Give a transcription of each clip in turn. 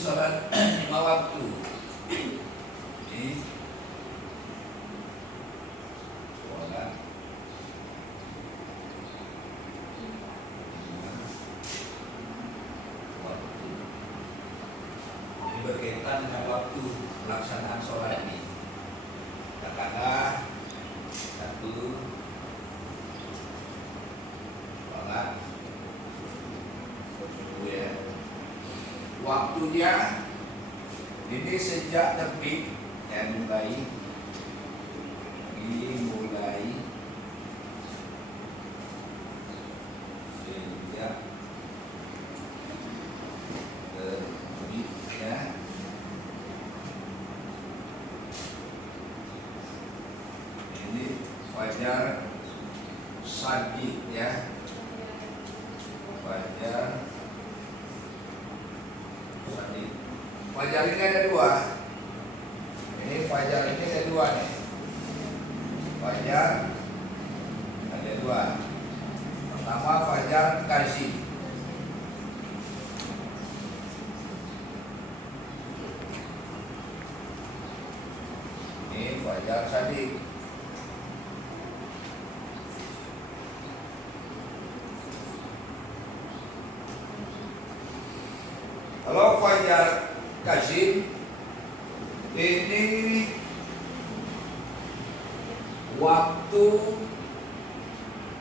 sholat 5 waktu. Ini sholat 5 waktu. Ini berkaitan dengan waktu pelaksanaan sholat ini. Katakanlah satu sholat subuh ya. Waktunya ini sejak terbit dan mulai sejak terbitnya ini fajar shadiq ya, fajar shadiq. Fajar ini ada dua. Ini fajar ini ada dua nih. Fajar ada dua. Pertama fajar kazim. Ini fajar shadiq. Kalau fajar kazim ini waktu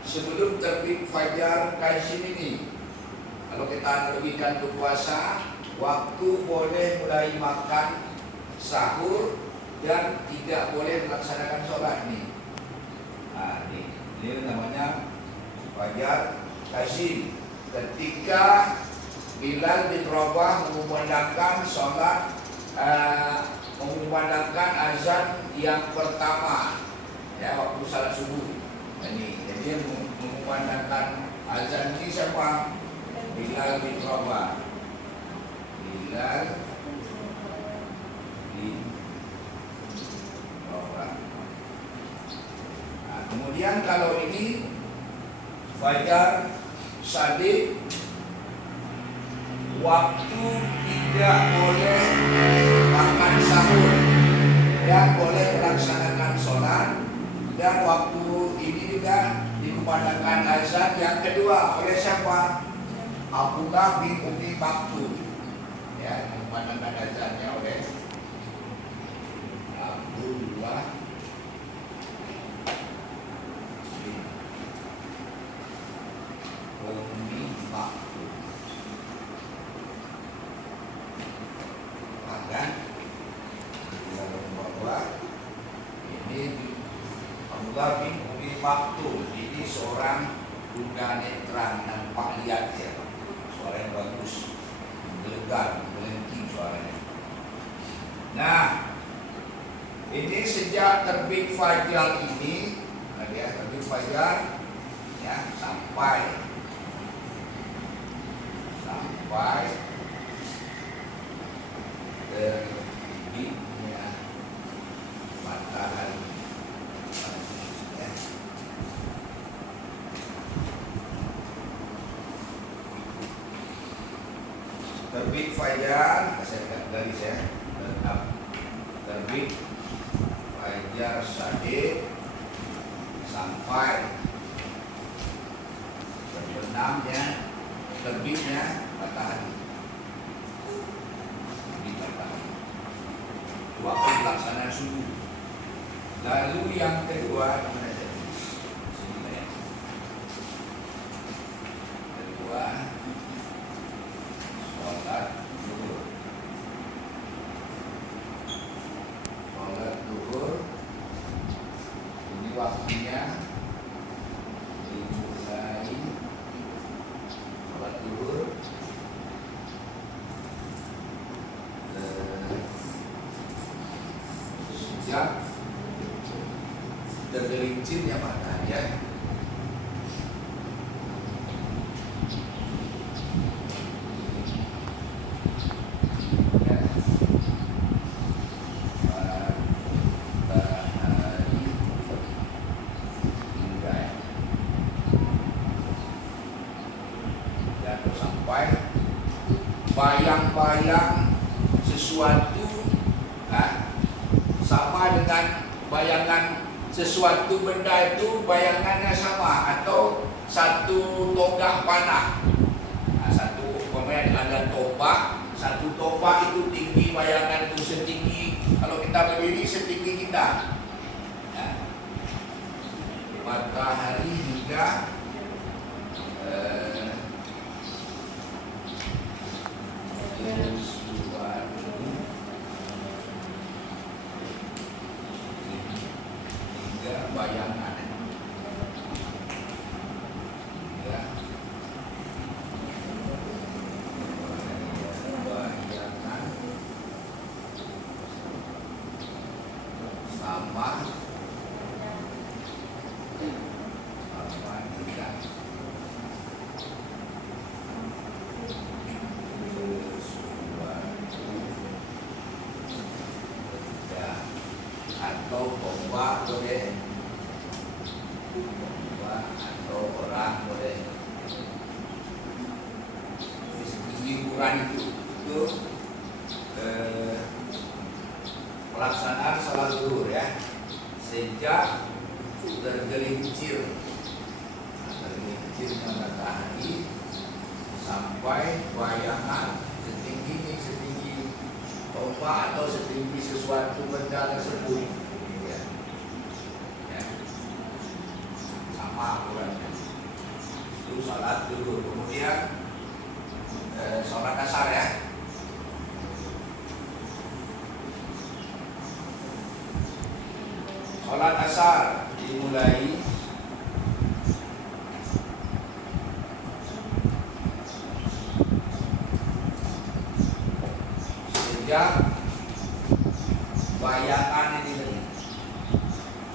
sebelum terbit fajar kazim ini. Kalau kita analogikan berpuasa, waktu boleh mulai makan sahur dan tidak boleh melaksanakan sholat nih. Nah, ini namanya fajar kazim. Ketika Bilal bin Rabah mengumandangkan sholat, mengumandangkan azan yang pertama, ya, waktu salat subuh. Ini, jadi mengumandangkan azan ini siapa? Bilal bin Rabah. Bilal bin Rabah. Nah, kemudian kalau ini fajar shadiq, waktu tidak boleh makan sahur dan boleh melaksanakan sholat, dan waktu ini juga dikumandangkan azan yang kedua oleh siapa? Abdullah bin Umi Maktum, ya, dikumandangkan azannya oleh Abdullah bin Umi Maktum. Dan bahwa ini Abdullah bin Umi Maktum ini seorang tunanetra, nampak lihat ya, suara yang bagus, menggelegar, menggelengking suaranya. Nah, ini sejak terbit fajar ini, ya, terbit fajar ya, sampai terbitnya matahari ya. Terbit fajar, saya lihat garis ya, tetap terbit fajar shadiq sampai terbenamnya terbitnya matahari. Waktu pelaksanaan subuh. Lalu yang kedua, mana saya tulis? Sini ya. Kedua, sholat zuhur. Sholat zuhur ini waktunya dimulai sholat zuhur sejak tergelincirnya matahari ya. Sampai bayang-bayang sesuatu sama dengan bayangan sesuatu benda itu bayangannya sama, atau satu tonggak panah. Satu pemain ada tombak, satu tombak itu tinggi, bayangan itu setinggi, kalau kita berdiri setinggi kita. Matahari juga bayangan sama tidak atau tombak boleh, tombak atau orang boleh. Di ukuran itu pelaksanaan salat zuhur ya, sejak tergelincir matahari sampai bayangan setinggi tombak atau setinggi sesuatu benda tersebut. Sama ukurannya. Itu salat zuhur. Kemudian sholat asar ya. Sholat asar dimulai sejak bayangan ini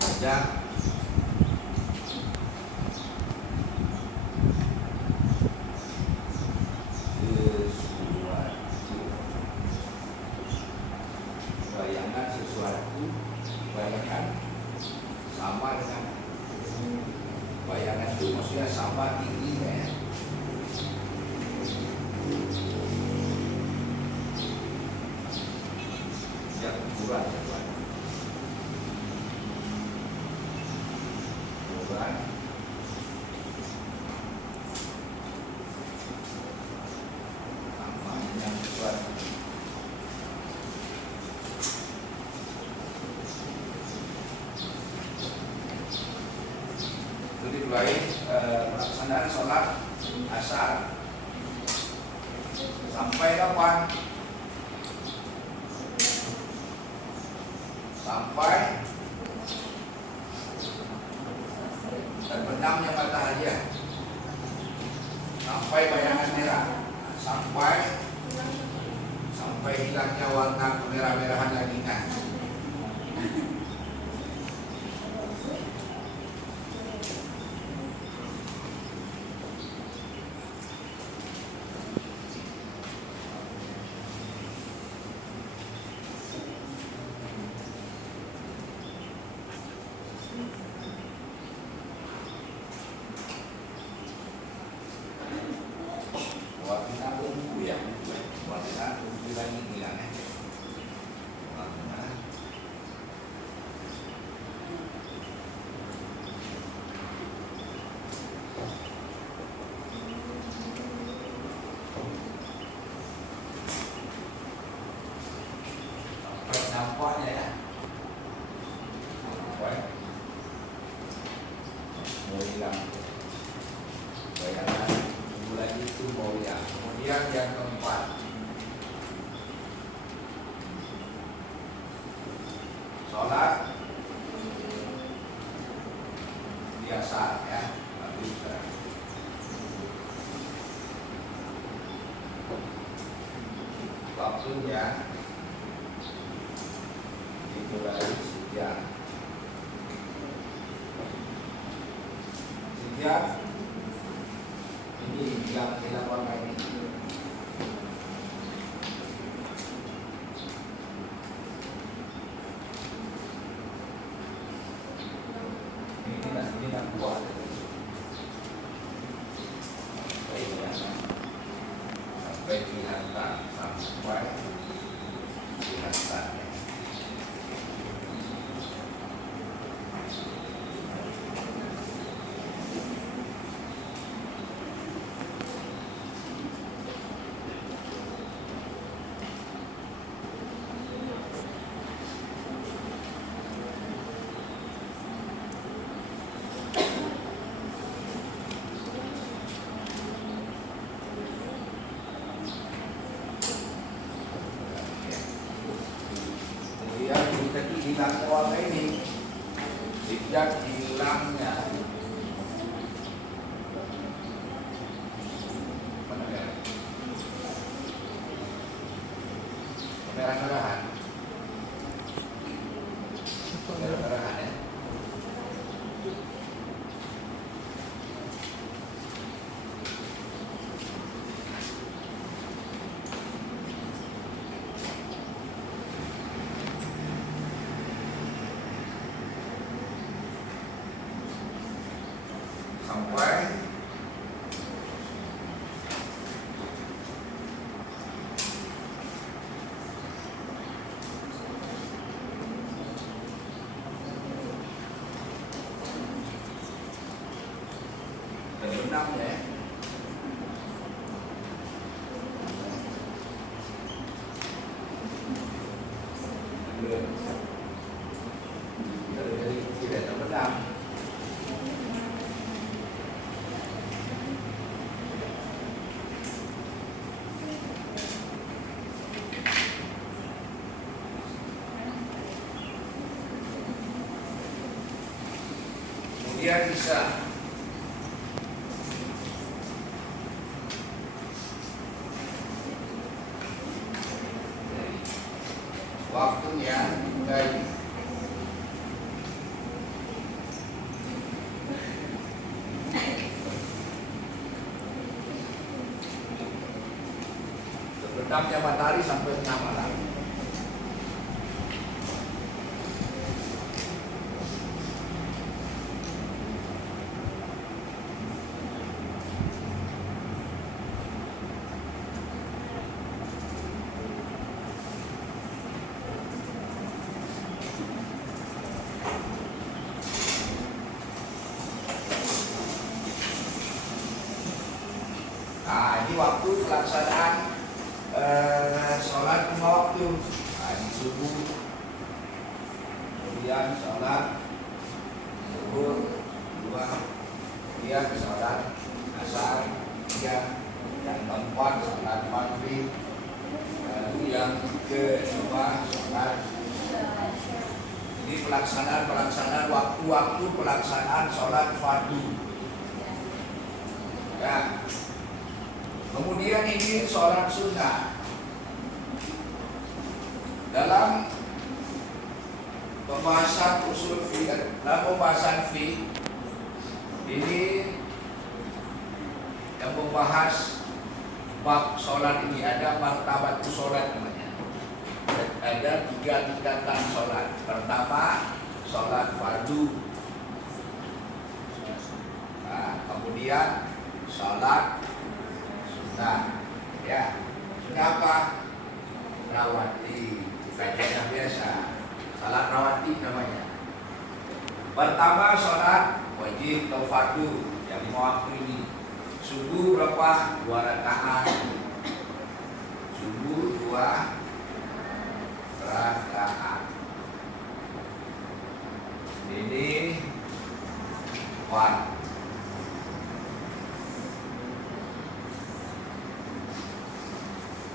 sejak bayangan sama dengan bayangan itu maksudnya sama tingginya ya. Yang ukuran sama yang sesuatu. Dimulai pelaksanaan sholat asar sampai kapan? Sampai terbenamnya matahari ya, sampai bayangan merah, sampai hilangnya warna kemerah-merahan lagi kan. Nampaknya ya, mau hilang bayangan bulan itu mau hilang. Kemudian yang keempat, sholat biasa ya, waktunya dimulai sejak ini yang dilaporkan ini. Ini nak buat sampai kelihatan sampai Hilang warna ini, sejak hilangnya merah-merahan, merah-merahan ya. Sampai ke-6 ya. Dari tidak terbenam. Kemudian bisa waktunya dari terbenamnya matahari sampai tengah malam. Nah, ini waktu pelaksanaan sholat lima waktu. Nah, ini subuh, kemudian sholat zuhur 2, kemudian sholat asar 3, yang keempat sholat maghrib, lalu yang kedua sholat. Ini pelaksanaan waktu-waktu pelaksanaan sholat fardu. Ya. Kemudian ini sholat sunnah. Dalam pembahasan usul fiqh, dalam pembahasan fiqh ini yang membahas bab sholat ini ada martabat sholat namanya. Ada 3 tingkatan sholat. Pertama sholat fardu. Nah, kemudian sholat sunnah, ya. Sunnah apa? Rawatib, bacanya biasa. Salat rawatib namanya. Pertama sholat wajib atau fardu yang 5 waktu ini. Subuh berapa? 2 rakaat. Subuh 2 rakaat. Ini fardu.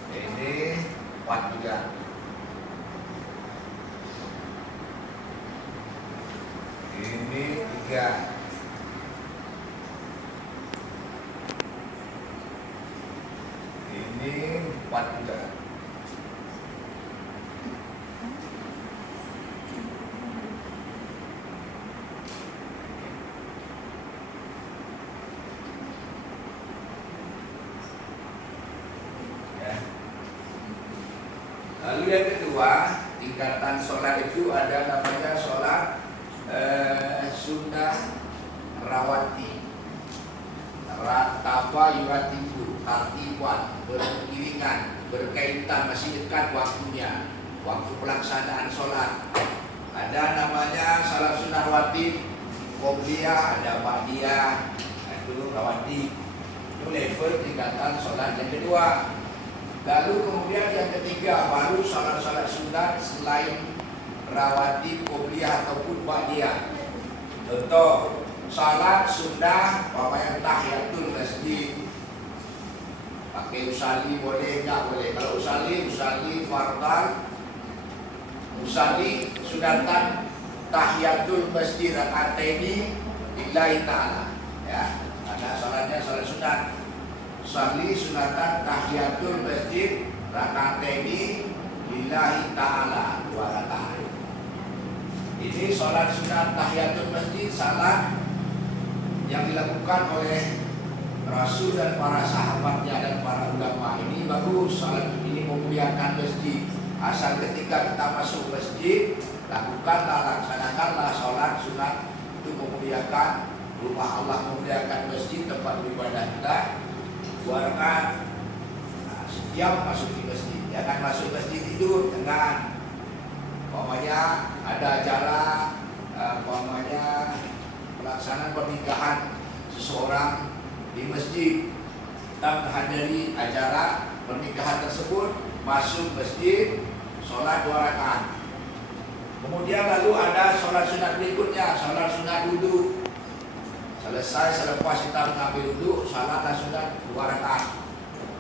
Ini 4 juga. Ini 3. Ini 4 juga. Lalu yang kedua, tingkatan sholat itu ada namanya sholat sunnah rawati. Rataba yuratibu, tartiban, beriringan, berkaitan, masih dekat waktunya. waktu pelaksanaan sholat. Ada namanya salat sunnah rawatib, qobliyah, ada ba'diyah, itu rawatib. Itu level tingkatan sholat yang kedua. Lalu kemudian yang ketiga baru salat-salat sunat selain rawatib, qobliyah ataupun ba'diyah. Contoh salat sunnah pakai tahiyatul masjid. Pakai usalli boleh enggak boleh? Kalau usalli fardhan, usalli sunatan tahiyatul masjid rakataini lillahi ta'ala. Ya, ada salatnya salat sunat. Usalli sunatan tahiyatul masjid rakataini lillahi ta'ala, 2 rakaat. Ini salat sunat tahiyatul masjid, salat yang dilakukan oleh Rasul dan para sahabatnya dan para ulama. Ini bagus, salat ini memuliakan masjid. Asal ketika kita masuk masjid, lakukanlah, laksanakanlah salat sunat itu memuliakan rumah Allah, memuliakan masjid, tempat beribadah kita. 2 rakaat. Nah, setiap masuk di masjid, jangan masuk masjid tidur, jangan. Umpamanya ada acara, pelaksanaan pernikahan seseorang di masjid, kita menghadiri acara pernikahan tersebut, masuk masjid, sholat 2 rakaat. Kemudian lalu ada sholat sunat berikutnya, sholat sunat wudhu. Selesai selepas kita mengambil wudhu, sholat sunat 2 rakaat.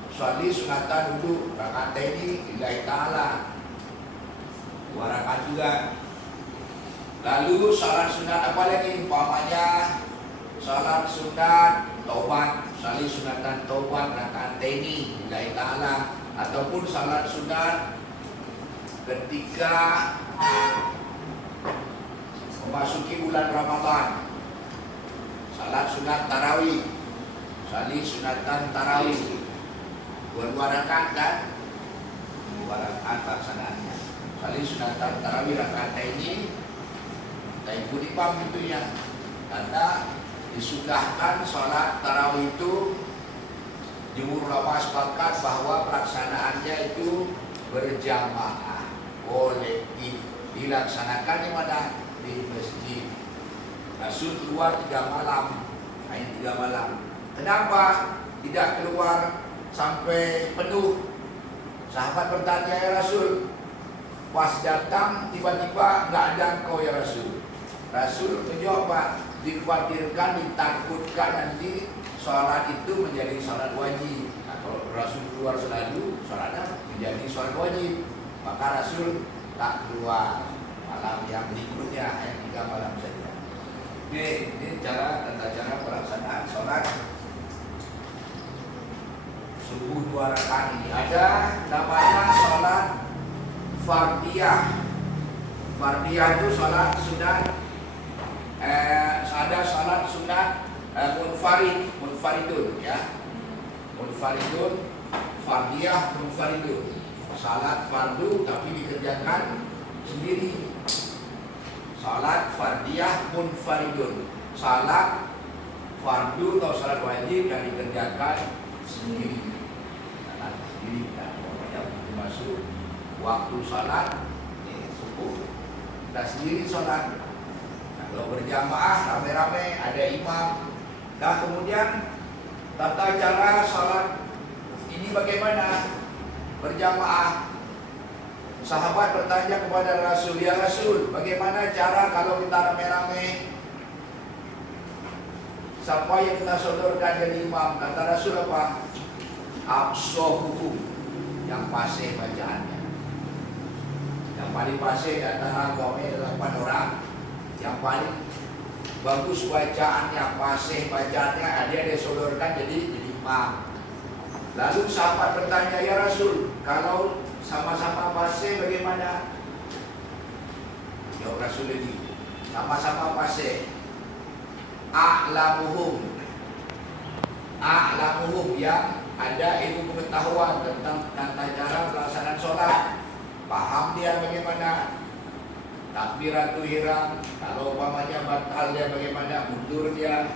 Sholli sunatan wudhu rakataini lillahi ta'ala, 2 rakaat juga. Lalu sholat sunat apa lagi? Umpamanya sholat sunat taubat, sholli sunatan taubat rakataini lillahi ta'ala, ataupun sholat sunat ketika memasuki bulan Ramadan, salat sunat tarawih, sholli sunatan tarawih, 2 rakaat kan? 2 rakaat laksanaannya. Sholli sunatan tarawih rakataini, kita ikut imam itu ya. Karena disudahkan sholat tarawih itu, jumhur ulama sepakat bahwa pelaksanaannya itu berjamaah, kolektif, dilaksanakan di mana? Di masjid. Rasul keluar 3 malam, hanya 3 malam. Kenapa tidak keluar sampai penuh? Sahabat bertanya, ya Rasul, pas datang tiba-tiba nggak ada engkau ya Rasul. Rasul menjawab, dikhawatirkan, ditakutkan nanti sholat itu menjadi sholat wajib. Nah, kalau Rasul keluar selalu, sholatnya menjadi sholat wajib, maka Rasul tak keluar malam yang berikutnya, hanya 3 malam saja. Oke, ini tata cara pelaksanaan sholat subuh 2 rakaat ini. Ada namanya sholat fardiyah. Fardiyah itu sholat sunat. Ada sholat sunat munfaridun ya. Munfaridun, fardiyah, munfaridun. Salat fardu tapi dikerjakan sendiri. Salat fardiyah munfaridun. Salat fardu atau salat wajib yang dikerjakan sendiri. Salat sendiri kan. Pokoknya begitu masuk waktu salat subuh, kita sendiri salat. Nah, kalau berjamaah rame-rame ada imam. Nah, kemudian tata cara salat ini bagaimana? Berjamaah. Sahabat bertanya kepada Rasul, ya Rasul, bagaimana cara kalau kita rame-rame? Siapa yang kita sodorkan jadi imam? Kata Rasul apa? Absohuhum, yang fasih bacaannya. Yang paling fasih di antara kaum 8 orang, yang paling bagus bacaannya, fasih bacaannya, dia disodorkan jadi imam. Lalu sahabat bertanya, ya Rasul, kalau sama-sama fasih bagaimana? Ya Rasul ini sama-sama fasih. A'lamuhum yang ada ilmu pengetahuan tentang tata cara pelaksanaan sholat, paham dia bagaimana takbiratul ihram, kalau umpamanya batal dia bagaimana, mundur dia,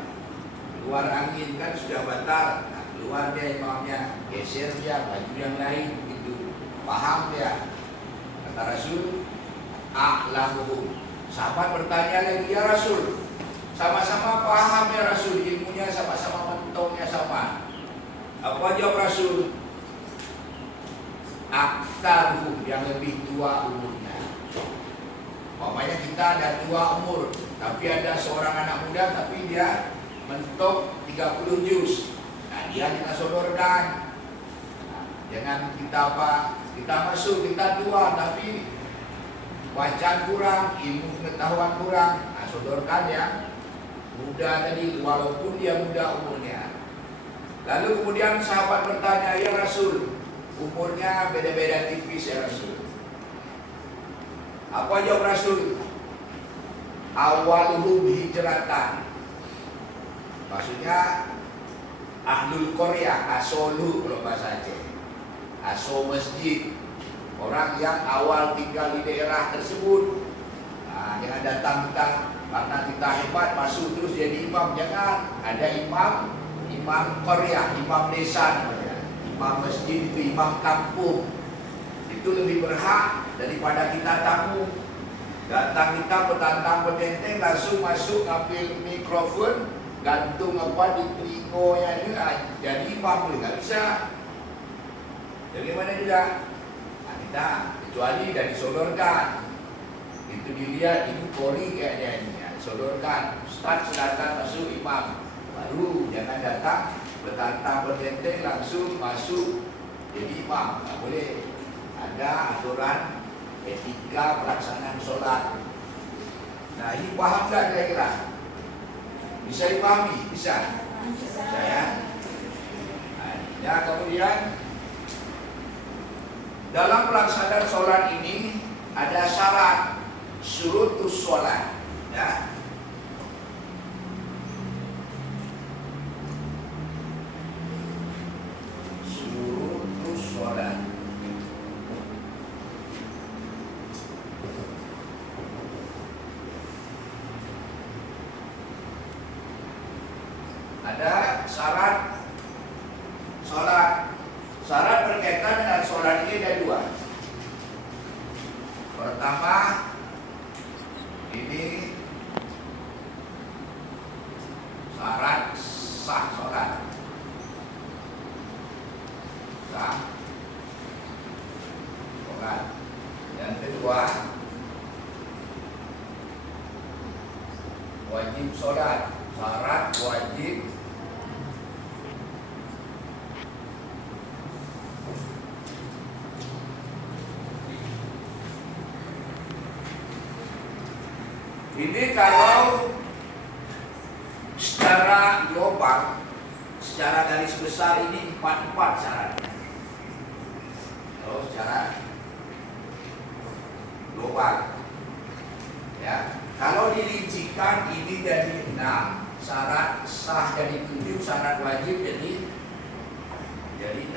keluar angin kan sudah batal, nah, keluar dia imamnya, geser dia baju yang lain, itu paham dia. Kata Rasul, a'lamuhum. Sahabat bertanya lagi, ya Rasul, sama-sama paham ya Rasul, ilmunya sama-sama mentoknya sama. Apa jawab Rasul? Aktaruhum, yang lebih tua umurnya. Umpamanya kita ada tua umur, tapi ada seorang anak muda tapi dia mentok 30 juz. Nah, dia kita sodorkan. Nah, jangan kita kita masuk, kita tua tapi bacaan kurang, ilmu pengetahuan kurang. Nah, sodorkan yang muda tadi, walaupun dia muda umurnya. Lalu kemudian sahabat bertanya, ya Rasul, umurnya beda-beda tipis ya Rasul. Apa jawab Rasul? Awaluhum hijratan. Maksudnya ahlul Korea, asolu kalau bahasa Aceh. Aso masjid. Orang yang awal tinggal di daerah tersebut. Nah, jangan datang kita karena kita hebat masuk terus jadi imam. Jangan. Ada imam Korea, imam desa namanya. Imam masjid itu imam kampung. Itu lebih berhak daripada kita tamu. Datang kita petantang petenteng langsung masuk ngambil mikrofon, gantung apa di telinganya ini, jadi imam boleh, nggak bisa. Bagaimana juga? Nah, kita kecuali dan disodorkan. Itu dilihat, ini Polri kayaknya ini, disodorkan. Ustaz silakan masuk imam. Baru jangan datang petantang petenteng langsung masuk jadi imam, nggak boleh. Ada aturan etika pelaksanaan sholat. Nah, ini paham tak kira-kira? Bisa dipahami? Bisa? Bisa ya? Nah, ya, kemudian dalam pelaksanaan sholat ini ada syarat syurutus sholat, ya. Syurutus sholat. Ada syarat sholat. Syarat berkaitan dengan sholat ini ada dua. Pertama, ini syarat sah sholat. Sah sholat. Yang kedua, wajib sholat. Syarat wajib ini kalau secara global, secara garis besar ini 4 syaratnya. Kalau secara global, ya. Kalau dirincikan ini jadi 6, syarat sah jadi 7, syarat wajib jadi 6.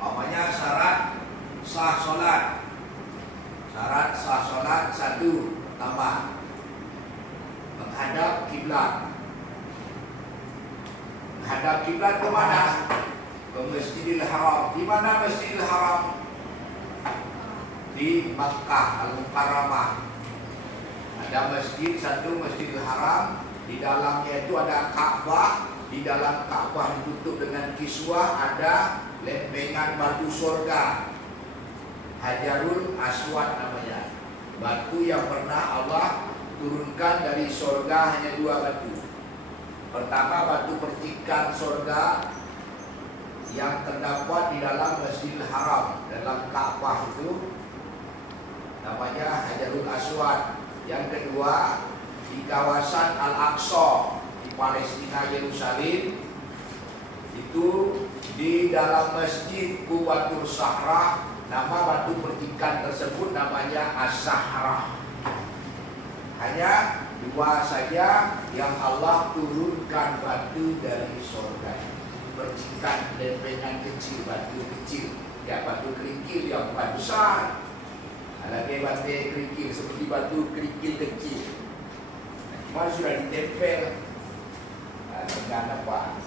Namanya syarat sah sholat. Syarat sah sholat 1, pertama menghadap kiblat. Menghadap kiblat ke mana? Ke Masjidil Haram. Di mana Masjidil Haram? Di Makkah Al-Mukarramah. Ada masjid, satu Masjidil Haram, di dalamnya itu ada Ka'bah, di dalam Ka'bah ditutup dengan kiswah, ada lempengan batu surga, Hajarul Aswad namanya. Batu yang pernah Allah turunkan dari surga hanya 2 batu. Pertama batu percikan surga yang terdapat di dalam Masjidil Haram, dalam Ka'bah itu namanya Hajarul Aswad. Yang kedua di kawasan Al-Aqsa di Palestina Yerusalem, itu di dalam Masjid Qubatul Sahra, nama batu percikan tersebut namanya As-Sahra. Hanya 2 saja yang Allah turunkan batu dari surga. Percikan lempengan kecil, batu kecil, ya batu kerikil yang bukan besar. Lagi batu kerikil seperti batu kerikil kecil. Cuma sudah ditempel dengan apa?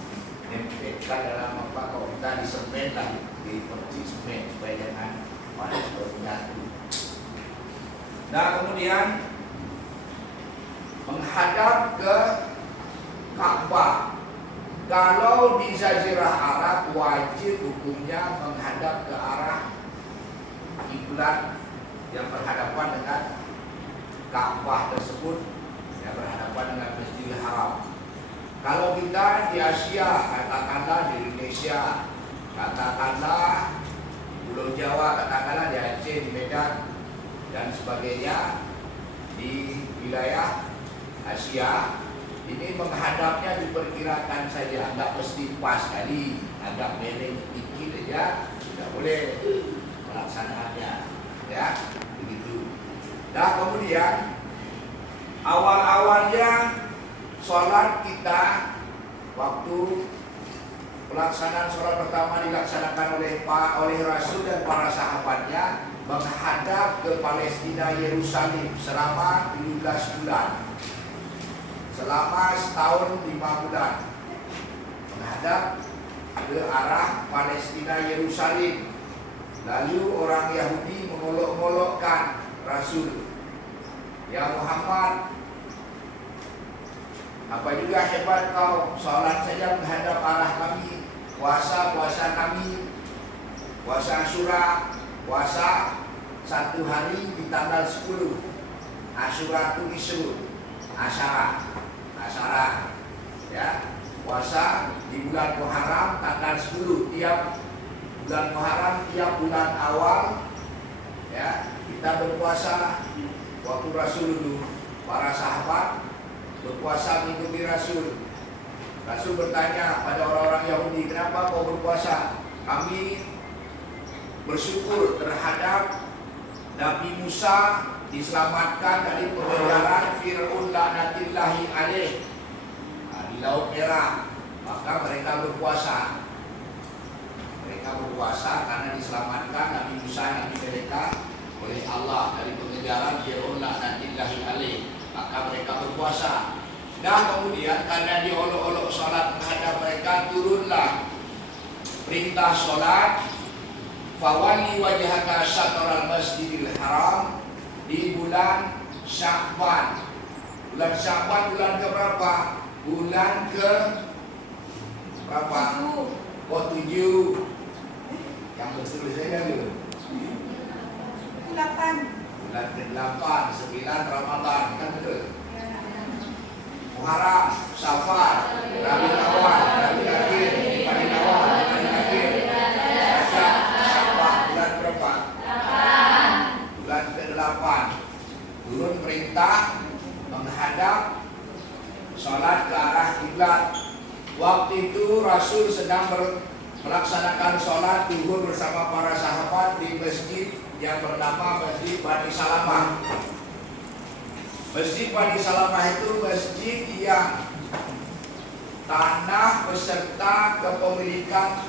Tempelkan dalam apa? Kalau kita di semen lah, di percik semen supaya jangan Panas bernyatu. Nah kemudian menghadap ke Ka'bah. Kalau di Jazirah Arab wajib hukumnya menghadap ke arah kiblat yang berhadapan dengan Ka'bah tersebut, yang berhadapan dengan Masjidil Haram. Kalau kita di Asia, katakanlah di Indonesia, katakanlah di Pulau Jawa, katakanlah di Aceh, di Medan, dan sebagainya, di wilayah Asia, ini menghadapnya diperkirakan saja, nggak mesti pas kali, agak miring dikit aja, sudah boleh melaksanakannya, ya, begitu. Nah kemudian awal-awalnya sholat kita waktu pelaksanaan sholat pertama dilaksanakan oleh Rasul dan para sahabatnya menghadap ke Palestina Yerusalem selama 17 bulan, selama setahun 5 bulan menghadap ke arah Palestina Yerusalem. Lalu orang Yahudi mengolok-olokkan Rasul, "Ya Muhammad, apa juga hebat kau, sholat saja menghadap arah kami, puasa kami, puasa Asyura, puasa 1 hari di tanggal 10, Asyura itu isu, Asyara, ya, puasa di bulan Muharram tanggal 10, tiap bulan Muharram, tiap bulan awal, ya, kita berpuasa. Waktu Rasul dulu, para sahabat berpuasa mengikuti Rasul. Rasul bertanya pada orang-orang Yahudi, "Kenapa kau berpuasa?" "Kami bersyukur terhadap Nabi Musa diselamatkan dari pengejaran Fir'aun laknatillahi alaih di Laut Merah, maka mereka berpuasa." Mereka berpuasa karena diselamatkan Nabi Musa, Nabi mereka, oleh Allah dari pengejaran Fir'aun laknatillahi alaih, maka mereka berpuasa. Nah kemudian karena diolok-olok sholat menghadap mereka, turunlah perintah sholat, "Fawalli wajhaka syatral masjidil haram" di bulan Sya'ban. Bulan Sya'ban bulan ke berapa? Bulan ke berapa? 7. Yang betul saya dulu. 8. Bulan ke-8, 9 Ramadan, kan betul? Muharram, Safar, Rabiul Awal, Rabiul Akhir, Jumadil Awal, Jumadil Akhir, Rajab, Sya'ban, bulan berapa? 8. Bulan ke-8 turun perintah menghadap sholat ke arah kiblat. Waktu itu Rasul sedang melaksanakan sholat zuhur bersama para sahabat di masjid yang bernama Masjid Bani Salamah. Masjid Bani Salamah itu masjid yang tanah beserta kepemilikan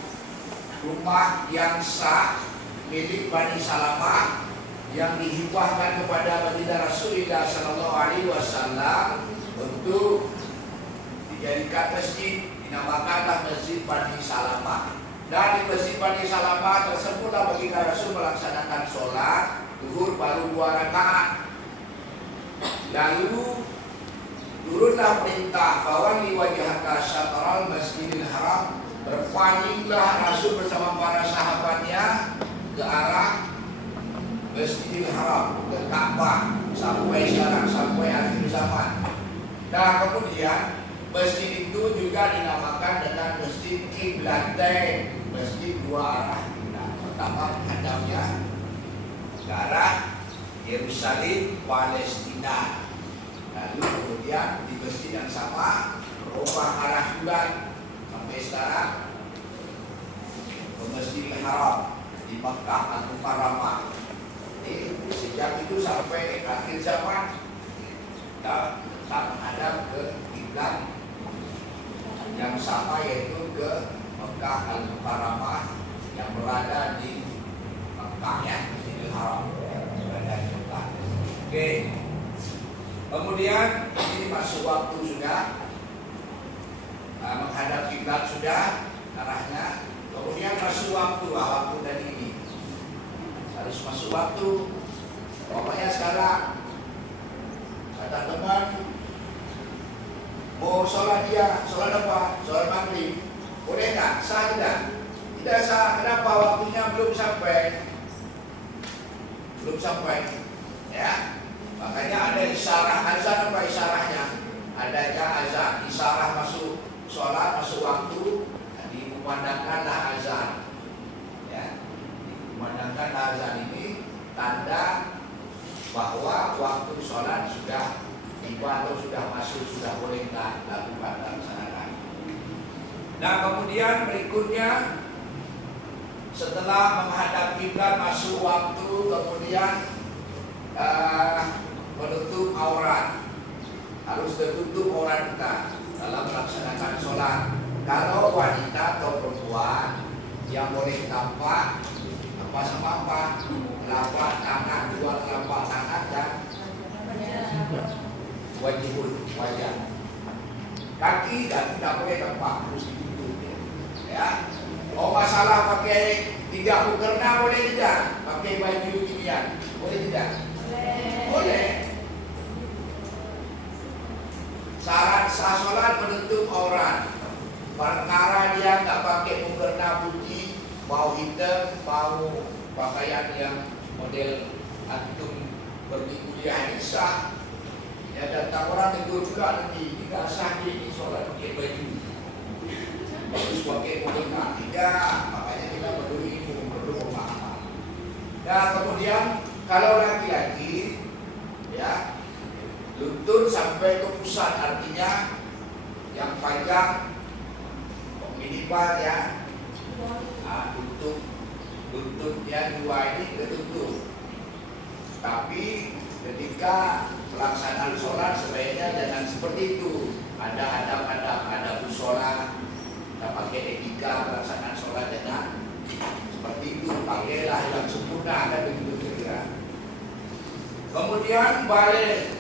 rumah yang sah milik Bani Salamah yang dihibahkan kepada baginda Rasulullah Sallallahu Alaihi Wasallam untuk dijadikan masjid, dinamakanlah Masjid Bani Salamah. Dan di Masjid Bani Salamah tersebutlah baginda Rasul melaksanakan sholat zuhur baru 2 rakaat. Lalu turunlah perintah, "Fawalli wajhaka syatral masjidil haram", berpalinglah Rasul bersama para sahabatnya ke arah Masjidil Haram, ke Ka'bah, sampai sekarang, sampai akhir zaman. Nah kemudian masjid itu juga dinamakan dengan Masjid Qiblatain, masjid 2 arah kiblat. Pertama menghadapnya ke arah Yerusalem, Palestina. Lalu kemudian di masjid yang sama berubah arah kiblat sampai sekarang ke Masjidil Haram di Makkah Al-Mukarramah. Sejak itu sampai akhir zaman kita menghadap ke kiblat yang sama, yaitu ke Makkah Al-Mukarramah yang berada di Makkah, ya, Masjidil Haram berada di Makkah. Oke. Kemudian ini masuk waktu sudah, menghadap kiblat sudah arahnya. Kemudian masuk waktu dari ini. harus masuk waktu. Pokoknya sekarang kata teman mau sholat apa? Sholat maghrib. Boleh nggak? Sah tidak? Tidak sah. Kenapa? Waktunya belum sampai. Belum sampai. Ya. Makanya ada isyarah azan. Apa isyarahnya? Adanya azan. Isyarah masuk sholat, masuk waktu, dikumandangkanlah azan. Ya. Dikumandangkanlah azan ini tanda bahwa waktu sholat sudah tiba atau sudah masuk, sudah boleh lakukan, laksanakan. Nah, kemudian berikutnya setelah menghadap kiblat masuk waktu, kemudian menutup aurat. Harus tertutup aurat kita dalam melaksanakan sholat. Kalau wanita atau perempuan yang boleh tampak apa sama apa, telapak tangan, dua telapak tangan dan wajah. Kaki dan tidak boleh tampak, harus ditutup. Ya. Oh, masalah pakai tidak mukena boleh tidak? Pakai baju ginian boleh tidak? Boleh. Syarat sah sholat menutup aurat. Perkara dia nggak pakai mukena putih, mau hitam, mau pakaian yang model antum pergi kuliah ini sah. Ya, datang orang tegur pula nanti tidak sah ini sholat pakai baju. Harus pakai mukena. Tidak, makanya kita perlu pemahaman. Dan kemudian kalau laki-laki, ya, lutut sampai ke pusat, artinya yang panjang minimal ya, lututnya dua ini tertutup. Tapi ketika pelaksanaan sholat sebaiknya jangan seperti itu. Ada adab-adab, ada musola, kita pakai etika pelaksanaan sholat, jangan seperti itu. Pakailah yang sempurna, kan begitu kira. Kemudian balik.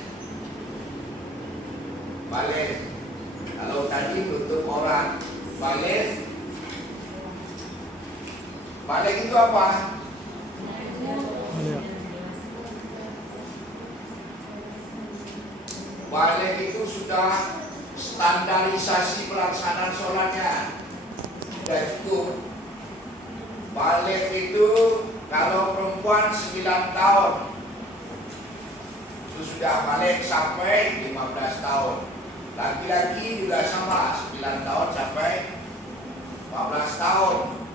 Kalau tadi tutup orang, balik itu apa? Balik itu sudah standarisasi pelaksanaan sholatnya, sudah cukup. Balik itu kalau perempuan 9 tahun itu sudah balik sampai 15 tahun. Laki-laki juga sama, 9 tahun sampai 15 tahun.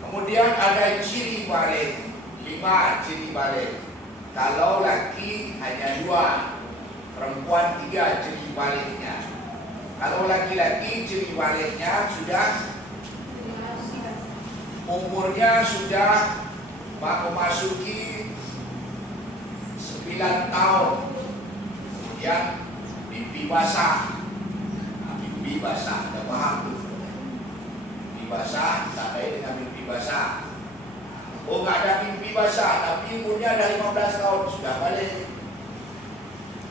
Kemudian ada ciri balik, 5 ciri balik. Kalau laki hanya 2, perempuan 3 ciri baliknya. Kalau laki-laki ciri baliknya sudah umurnya sudah memasuki 9 tahun. Kemudian mimpi basah. Mimpi basah, ada paham tuh. Mimpi basah, sampai dengan mimpi basah. Oh, nggak ada mimpi basah, tapi umurnya ada 15 tahun, sudah balik.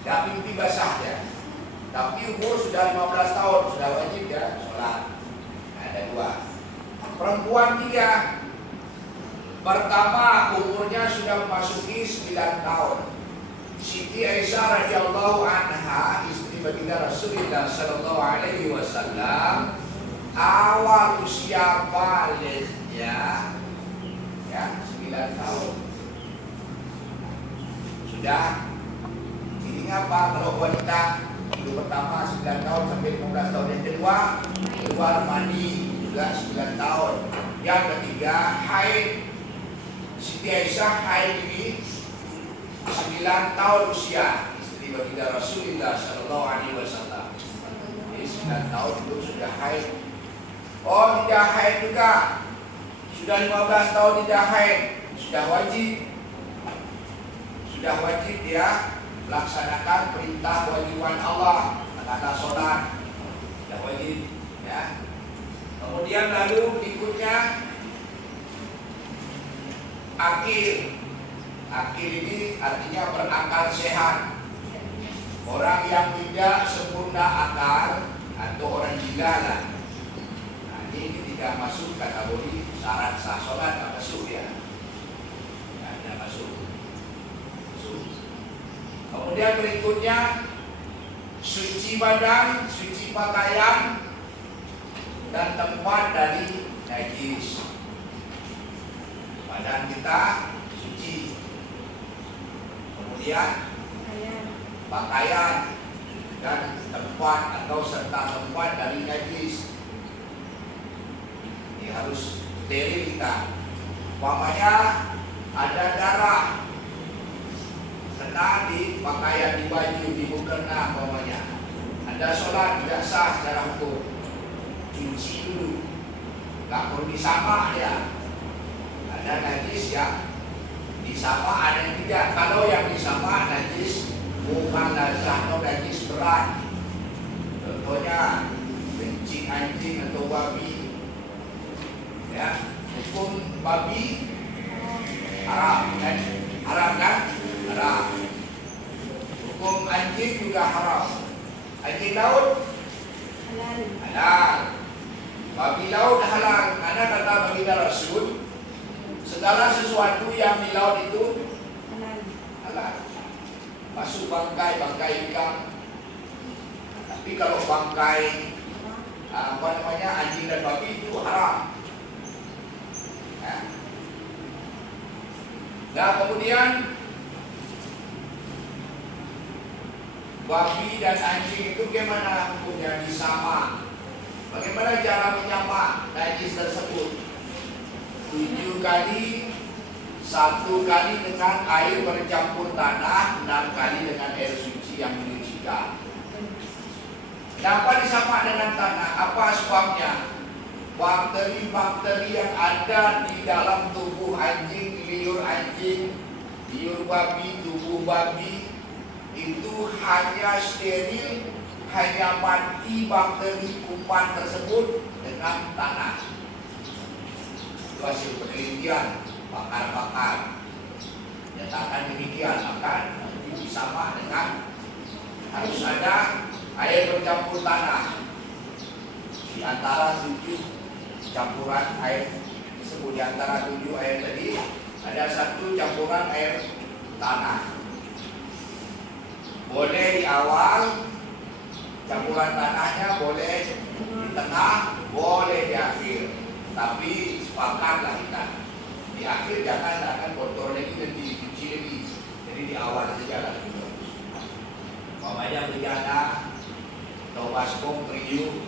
Nggak mimpi basah ya. Tapi umur sudah 15 tahun, sudah wajib ya sholat. Ada 2. Perempuan 3. Pertama, umurnya sudah memasuki 9 tahun. Siti Aisyah radhiyallahu anha, istri baginda Rasulullah sallallahu alaihi wasallam, awal usia baliknya ya 9 tahun. Sudah ini apa? Kalau wanita itu pertama 9 tahun sampai 15 tahun. Yang kedua keluar mani juga 9 tahun. Yang ketiga haid. Siti Aisyah haid ini 9 tahun usia, istri baginda Rasulullah sallallahu alaihi wasallam. Jadi 9 tahun itu sudah haid. Oh, tidak haid juga. Sudah 15 tahun tidak haid, sudah wajib. Sudah wajib dia melaksanakan perintah kewajiban Allah, kata sholat. Sudah wajib, ya. Kemudian lalu berikutnya akil. Akil ini artinya berakal sehat. Orang yang tidak sempurna akal atau orang gila lah. Nah, ini tidak masuk kategori syarat sah sholat, tak masuk ya. Nah, Ada masuk. Kemudian berikutnya suci badan, suci pakaian, dan tempat dari najis. Badan kita suci. Kemudian pakaian dan tempat atau serta tempat dari najis. Ini harus steril kita. Umpamanya ada darah kena di pakaian, di baju, di mukena umpamanya. Anda sholat tidak sah secara hukum. Cuci dulu. Gak perlu disamak dia. Ada najis ya disamak, ada yang tidak. Kalau yang disamak najis bukan nazah atau najis berat. Contohnya kencing anjing atau babi. Ya, hukum babi haram kan? Haram kan? Haram. Hukum anjing juga haram. Anjing laut halal. Halal. Babi laut halal. Karena kata baginda Rasul, segala sesuatu yang di laut itu halal. Masuk bangkai ikan. Tapi kalau bangkai anjing dan babi itu haram. Ya. Nah, kemudian babi dan anjing itu bagaimana hukumnya? Disamak. Bagaimana cara menyamak najis tersebut? 7 kali, 1 kali dengan air bercampur tanah, 6 kali dengan air suci yang menyucikan. Kenapa disamak dengan tanah? Apa sebabnya? Bakteri-bakteri yang ada di dalam tubuh anjing, liur babi, tubuh babi itu hanya steril, hanya mati bakteri kuman tersebut dengan tanah. Itu hasil penelitian pakar-pakar. Nyatakan demikian, maka disamak dengan harus ada air bercampur tanah. Di antara 7 campuran air tersebut, di antara 7 air tadi ada 1 campuran air tanah. Boleh di awal campuran tanahnya, boleh di tengah, boleh di akhir. Tapi sepakatlah kita di akhir jangan kotor lagi dan dicuci lagi. Jadi di awal saja lah. Umpamanya bejana atau baskom, kriuk,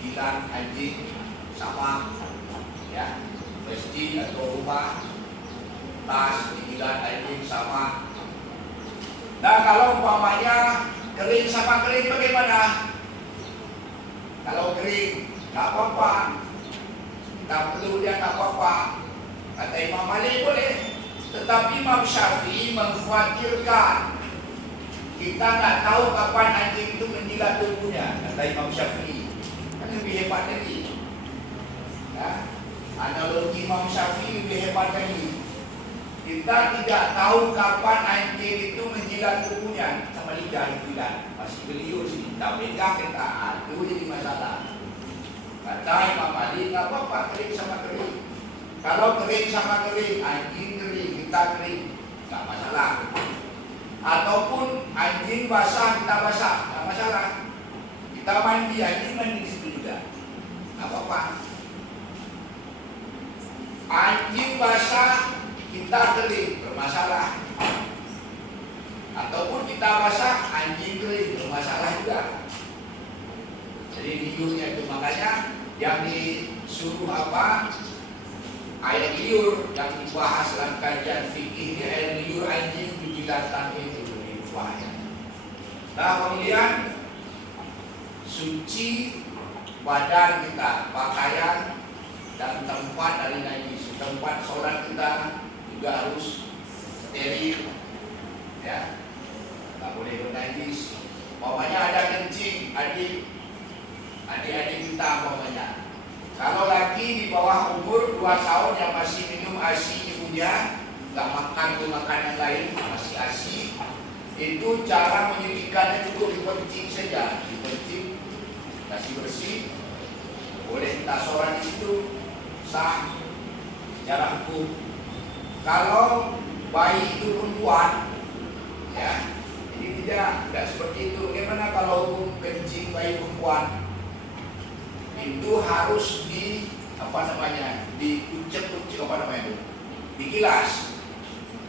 gigitan anjing sama, ya, masjid atau rumah, tas, gigitan anjing sama. Nah, kalau umpamanya kering sama kering bagaimana? Kalau kering, tak apa-apa. Tak perlu dia tak apa-apa. Kata Imam Malik boleh. Tetapi Imam Syafi'i mengkhawatirkan kita tak tahu kapan anjing itu menjilat tubuhnya. Kata Imam Syafi'i. Kan lebih hebat lagi. Ya. Analogi Imam Syafi'i lebih hebat lagi. Kita tidak tahu kapan anjing itu menjilat tubuhnya. Sama lidah jilat. Masih beliau sini. Tak pegang kita. Itu jadi masalah. Kata Imam Malik, tak apa-apa kering sama kering. Kalau kering sama kering, anjing kering, kita kering, tak masalah. Ataupun anjing basah, kita basah, tak masalah. Kita mandi, anjing mandi di situ juga, tak apa-apa. Anjing basah, kita kering, bermasalah. Ataupun kita basah, anjing kering, bermasalah juga. Jadi liurnya itu, makanya yang disuruh apa? Air liur yang dibahas dalam kajian fikih, air liur anjing dijilatan itu bahaya. Nah, kemudian suci badan kita, pakaian dan tempat dari najis. Tempat sholat kita juga harus steril, ya, tak boleh bernajis. Umpamanya ada kencing, adik-adik kita umpamanya. Kalau lagi di bawah umur 2 tahun yang masih minum ASI ibunya, nggak makan tuh makanan lain, masih ASI, itu cara menyucikannya cukup dipencing saja, dipencing, kasih bersih, boleh kita sholat di situ, sah secara hukum. Kalau bayi itu perempuan, ya, ini tidak seperti itu. Bagaimana kalau hukum kencing bayi perempuan? Itu harus dikucek-kucek dikilas.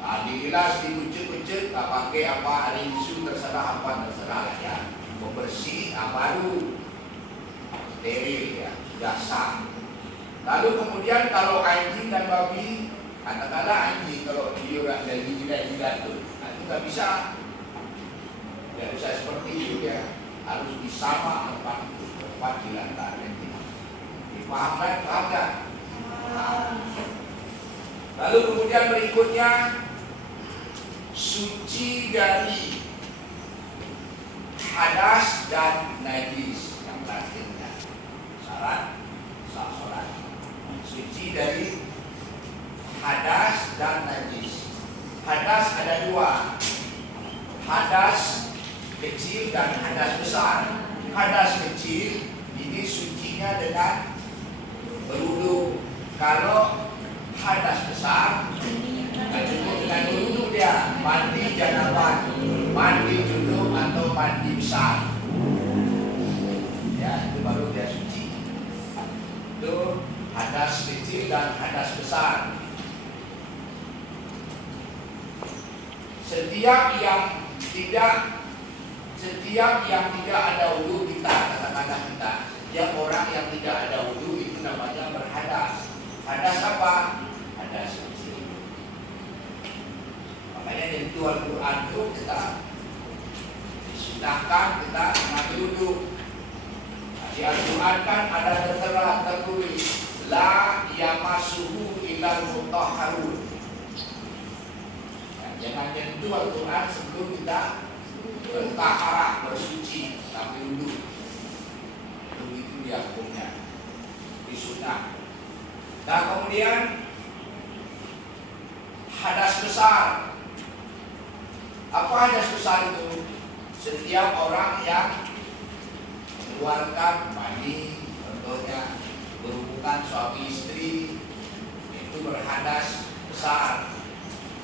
Dikilas, dikucek-kucek, pakai rinsu terserah ya. Membersih, baru steril ya, sudah sah. Lalu kemudian kalau anjing dan babi, katakanlah anjing kalau dia orang dari jidat itu nggak bisa seperti itu ya, harus disama tempat dilantar. Paham kan? Lalu kemudian berikutnya suci dari hadas dan najis, yang lainnya syarat sah sholat. Suci dari hadas dan najis. Hadas ada dua, hadas kecil dan hadas besar. Hadas kecil ini sucinya dengan berwudu. Kalau hadas besar nggak cukup dengan berwudu, dia mandi janabah, mandi junub atau mandi besar, ya itu baru dia suci. Itu hadas kecil dan hadas besar. Setiap yang tidak ada wudu kita, katakanlah kita, setiap orang yang tidak ada wudu itu namanya berhadas. Hadas apa? Hadas kecil. Makanya di Al-Quran itu kita disunahkan kita mengambil wudu. Di Al-Quran kan ada tertulis la yamassuhu illal mutahharun. Jangan nyentuh Al-Quran sebelum kita bertaharah, bersuci, tapi wudu. Itu dia hukumnya, disunnah. Nah kemudian hadas besar. Apa hadas besar itu? Setiap orang yang mengeluarkan mani, contohnya berhubungan suami istri, itu berhadas besar.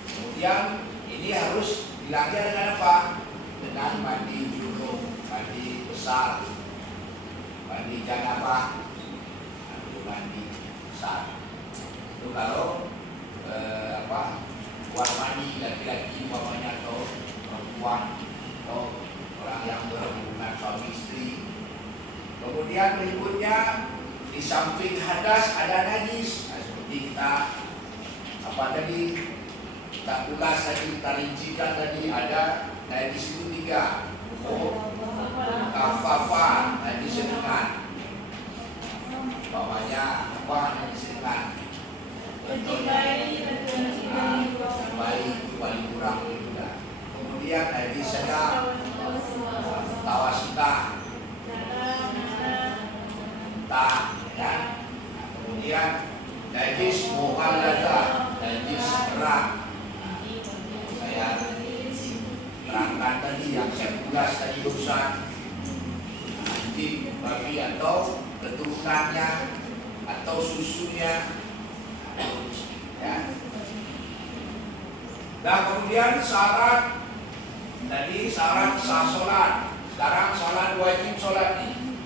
Kemudian ini harus dilanggar dengan apa? Dengan mandi junub, mandi besar, mandi janabah, atau mandi besar. Itu kalau buat mandi laki-laki umpamanya atau perempuan atau orang yang berhubungan suami istri. Kemudian berikutnya di samping hadas ada najis. Nah, seperti kita ulas tadi, kita rincikan tadi, ada najis itu 3. Kafafan, najis ringan. Bawahnya najis ringan. Bayi itu paling kurang juga. Kemudian najis sedang, tawasita, ya. Kemudian najis muhalladah, najis berat. Saya terangkan tadi yang saya ulas tadi urusan anjing, babi atau keturunannya atau susunya, ya. Nah kemudian syarat tadi, syarat sah sholat. Sekarang sholat wajib sholat ini.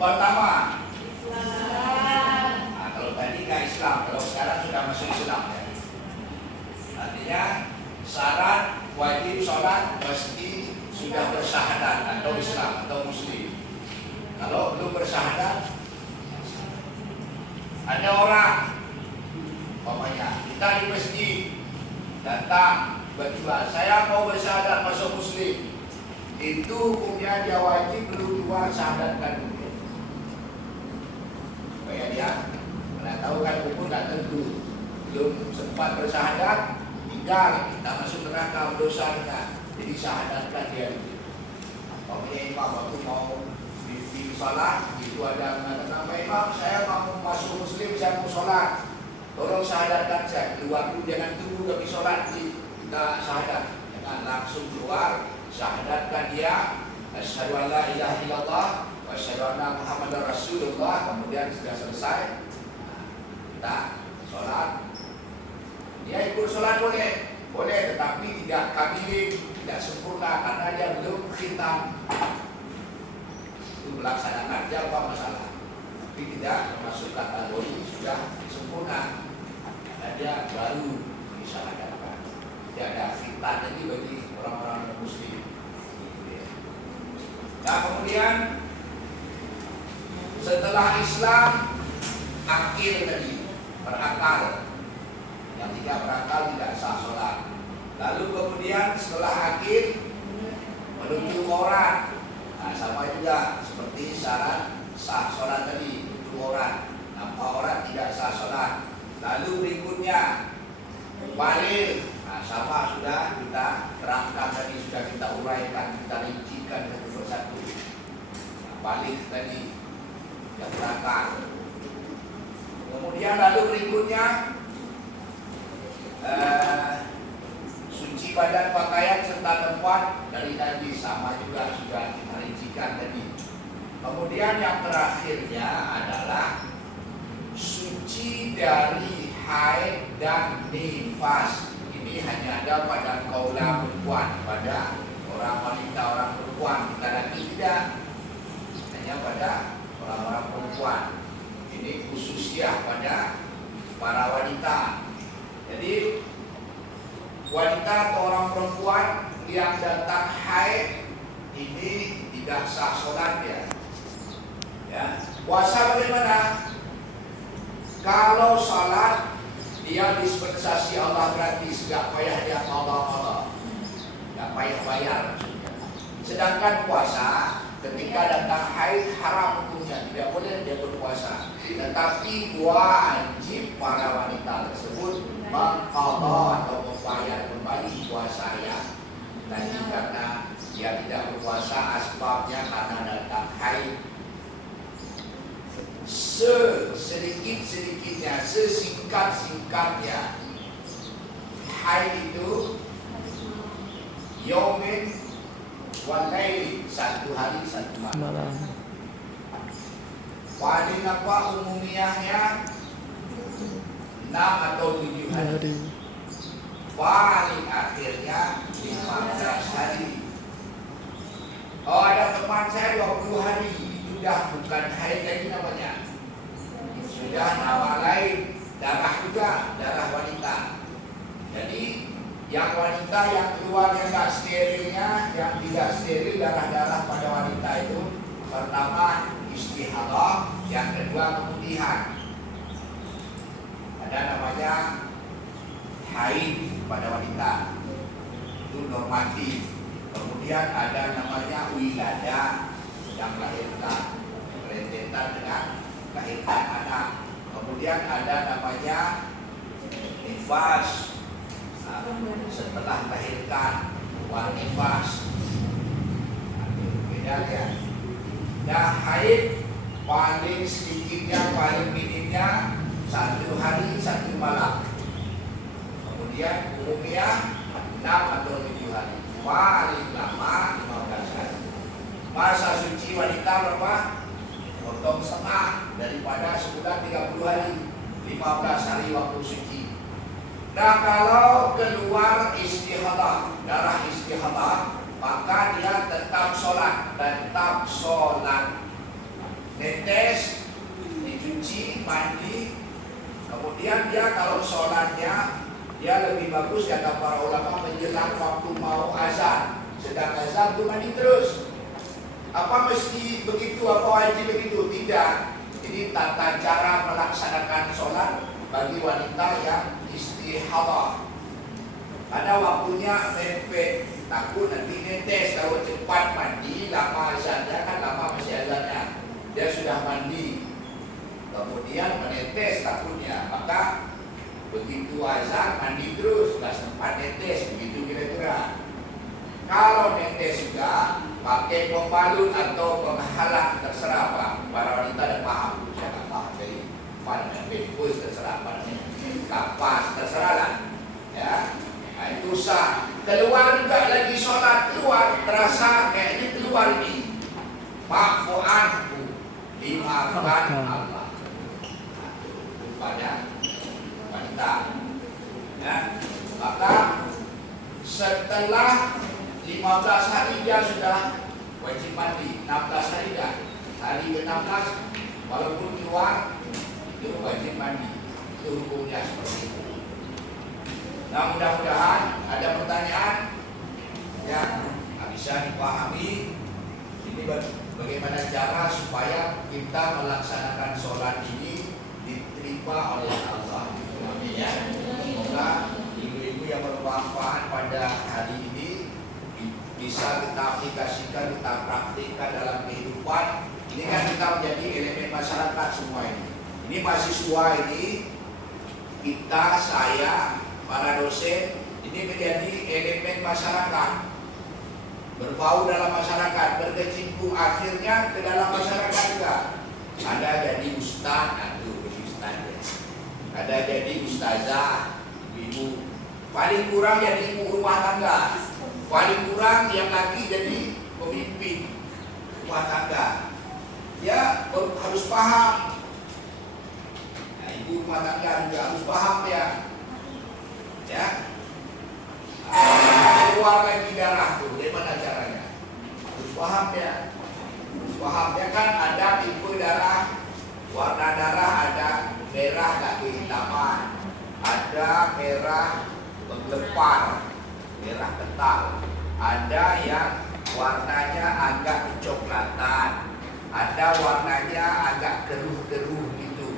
Pertama, kalau tadi nggak Islam, kalau sekarang sudah masuk Islam ya. Artinya syarat wajib sholat mesti sudah bersyahadat atau Islam atau Muslim. Kalau belum bersyahadat, ada orang, umpamanya kita di masjid datang tiba-tiba, saya mau bersyahadat masuk Muslim, itu hukumnya dia wajib perlu dua syahadatkan dulu. Supaya dia mana tahu kan hukum tak tentu, belum sempat bersyahadat tinggal kita masuk neraka berdosa kita, jadi syahadatkan dia. Umpamanya imam waktu mau di sholat itu ada mengatakan, Pak Imam saya mau masuk Muslim, saya mau sholat, tolong syahadatkan saya. Keluar dulu, jangan tunggu kami sholat kita syahadat, jangan langsung keluar, syahadatkan dia, asyhadu an la ilaha illallah wa asyhadu anna Muhammadar Rasulullah. Kemudian sudah selesai, kita sholat, dia ikut sholat boleh, tetapi tidak kamilin, tidak sempurna karena dia belum khitam. Itu melaksanakan dia apa masalah, tapi tidak termasuk kategori sudah sempurna, karena dia baru disyahadatkan. Tidak ada khitam lagi bagi orang-orang muslim. Nah kemudian setelah Islam akhir tadi berakal, yang tidak berakal tidak sah sholat. Lalu kemudian setelah akhir menuju orang, nah sama juga seperti syarat sah sholat tadi, menuju orang, nampak orang tidak sah sholat. Lalu berikutnya balik, nah sama sudah kita terangkan tadi, sudah kita uraikan, kita rincikan satu persatu. Nah, balik tadi yang berakal. Kemudian lalu berikutnya suci badan, pakaian serta tempat dari tadi sama juga sudah kita rincikan tadi. Kemudian yang terakhirnya adalah suci dari haid dan nifas. Ini hanya ada pada kaula perempuan, pada orang wanita, orang perempuan, kita lagi tidak, hanya pada orang-orang perempuan. Ini khususnya pada para wanita. Jadi wanita atau orang perempuan yang datang haid ini tidak sah sholatnya. Ya. Puasa bagaimana? Kalau sholat dia dispensasi Allah gratis, gak payah dia Allah, gak payah bayar. Sedangkan puasa ketika datang haid haram hukumnya, tidak boleh dia berpuasa. Tetapi wajib para wanita tersebut mengqadha atau membayar kembali puasanya. Tadi karena dia tidak berpuasa asbabnya karena datang haid. Sedikit-sedikitnya, sesingkat-singkatnya haid itu yaumin wa laili, satu hari satu malam. Paling apa umumiahnya 6 atau 7 hari. Paling akhirnya 15 hari. Oh, ada teman saya 20 hari, itu dah bukan haid lagi namanya. Sudah nama lain, darah juga, darah wanita. Jadi yang wanita yang keluar yang tidak sterilnya, yang tidak steril darah-darah pada wanita itu pertama istihadah, yang kedua kemutihan. Ada namanya haid pada wanita, itu normatif. Kemudian ada namanya wiladah, yang melahirkan, berentetan dengan melahirkan anak. Kemudian ada namanya nifas, setelah melahirkan, wanifas. Beda ya. Nah haid paling sedikitnya, paling minimnya 1 hari 1 malam. Kemudian umumnya 6 atau 7 hari. Paling lama 15 hari. Masa suci wanita berapa? Potong setengah daripada sebulan 30 hari, 15 hari waktu suci. Nah kalau keluar istihadah, darah istihadah, maka dia tetap sholat, netes, dicuci, mandi. Kemudian dia kalau sholatnya, dia lebih bagus kata para ulama menjelang waktu mau azan. Sedang azan itu mandi terus. Apa mesti begitu, apa wajib begitu? Tidak. Ini tata cara melaksanakan sholat bagi wanita yang istihadah. Ada waktunya mepet, takut nanti netes. Kalau cepat mandi, lama azannya, kan lama masih azannya, dia sudah mandi, kemudian menetes takutnya, maka begitu azan mandi terus, nggak sempat netes, begitu kira-kira. Kalau netes juga pakai pembalut atau penghalang, terserah Pak. Para wanita dan paham, saya nggak paham dari mana bebus, terserah Pak. Kapas, terserah lah. Ya, nah, itu sah. Keluar juga lagi sholat, keluar terasa kayak ini keluar ini. Ma'fu'anhu, dimaafkan Allah. Pada wanita. Ya, maka setelah 15 hari dia sudah wajib mandi. 16 hari dah. Hari ke-16 walaupun keluar itu wajib mandi. Itu hukumnya seperti itu. Nah, mudah-mudahan ada pertanyaan yang bisa dipahami. Ini bagaimana cara supaya kita melaksanakan sholat ini diterima oleh Allah. Amin ya. Semoga ibu-ibu yang bermanfaat pada hari ini bisa kita aplikasikan, kita praktikkan dalam kehidupan. Ini kan kita menjadi elemen masyarakat semua ini. Ini mahasiswa ini, kita, saya, para dosen, ini menjadi elemen masyarakat. Berbau dalam masyarakat, berkecimpung akhirnya ke dalam masyarakat juga. Ada jadi ustaz, ada jadi ustazah, ibu. Paling kurang jadi ibu rumah tangga. Paling kurang yang lagi jadi pemimpin rumah tangga. Ya harus paham. Nah, ibu rumah tangga juga harus paham ya. Ya. Keluar lagi darah tuh, bagaimana caranya? Harus paham ya. Harus paham ya kan, ada tipe darah, warna darah ada merah gak kehitaman, ada merah menggelepar, merah kental, ada yang warnanya agak kecoklatan, ada warnanya agak keruh-keruh gitu.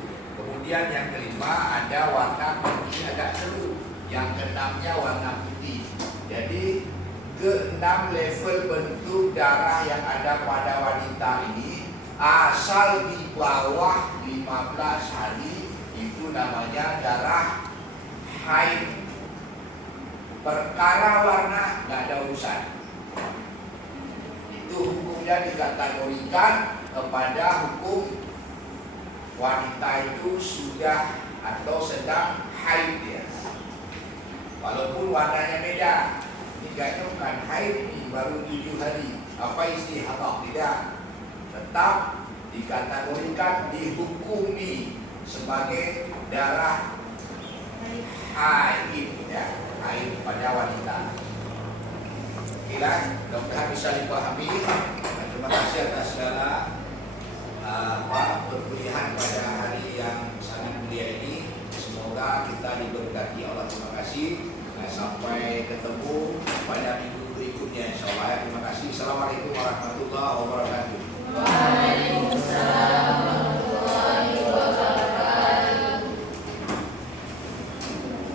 Kemudian yang kelima ada warna putih agak keruh, yang keenamnya warna putih. Jadi keenam level bentuk darah yang ada pada wanita ini asal di bawah 15 hari itu namanya darah haid. Perkara warna nggak ada urusan. Itu hukumnya dikategorikan kepada hukum wanita itu sudah atau sedang haid ya. Walaupun warnanya beda, ini kayaknya bukan haid ini baru 7 hari. Apa istihadah? Tidak. Tetap dikategorikan, dihukumi sebagai darah haid ya, haid pada wanita. Kira mudah-mudahan bisa dipahami. Terima kasih atas segala perkuliahan pada hari yang sangat mulia ini. Semoga kita diberkati Allah. Terima kasih. Sampai ketemu